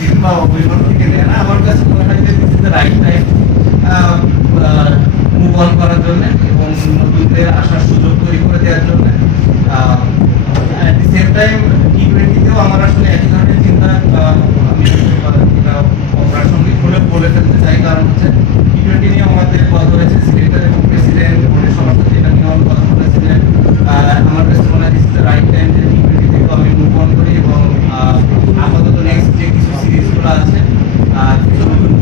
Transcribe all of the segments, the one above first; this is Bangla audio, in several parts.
দিন বা অভিভাবক থেকে না আমার কাছে মনে হয় যে this the right time move on করার জন্য এবং নতুনদের আসার সুযোগ তৈরি করে দেওয়ার জন্য অ্যাট সেম টাইম টি আমার আসলে একই ধরনের চিন্তা আমি এটা অপ্রাসঙ্গিক বলে ফেলতে চাই কারণ হচ্ছে টি নিয়ে আমাদের কথা হয়েছে সিলেক্টর এবং প্রেসিডেন্ট বোর্ডের সবার সাথে এটা নিয়ে অনেক কথা বলেছিলেন আহ, আমার কাছে মনে হয় this is the right time যে টি টোয়েন্টি থেকে আমি মুভ অন করি এবং আহ, আপাতত নেক্সট যে কিছু সিরিজগুলো আছে আহ, কিছু নতুন প্লেয়ার আসছে নতুন প্লেয়ারদের সুযোগ দেওয়া হোক সেম টাইম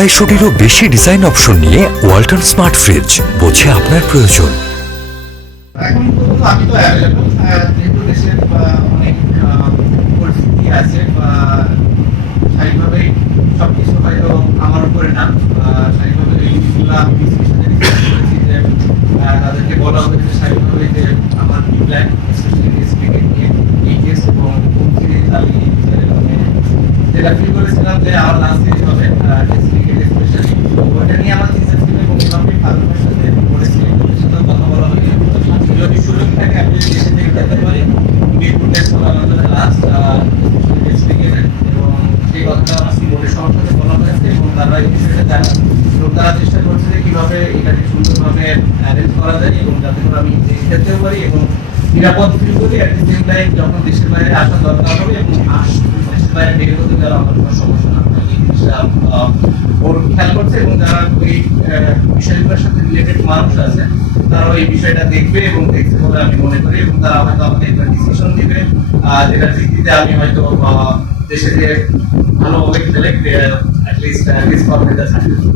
আড়াইশোটিরও বেশি ডিজাইন অপশন নিয়ে ওয়ালটন স্মার্ট ফ্রিজ বোঝে আপনার প্রয়োজন। আমি আছে আমার উপরে না স্বাভাবিকভাবে যে যে আমার প্ল্যান নিয়ে যেটা ক্রিকেট স্পেশালি ওটা নিয়ে আমার চিন্তা ছিল এবং এভাবে ফারুকের সাথে বলেছি ওদের সাথে কথা বলা হয়েছে যদি সুযোগ থাকে আমি যদি দেশে থেকে খেলতে পারি মিরপুর টেস্ট হবে আমাদের লাস্ট টেস্ট ক্রিকেটে এবং তারা চেষ্টা করছে যে কীভাবে এটাকে সুন্দরভাবে অ্যারেঞ্জ করা যায় এবং নিরাপদ যখন দেশের বাইরে আসা দরকার হবে এবং সমস্যা না ওর খেয়াল করছে এবং যারা ওই বিষয়গুলোর সাথে রিলেটেড মানুষ আছে তারা এই বিষয়টা দেখবে এবং দেখছে বলে আমি মনে করি এবং তারা হয়তো আমাকে একটা ডিসিশন দিবে। যেটার ভিত্তিতে আমি হয়তো they should be a hello, we at least at least for the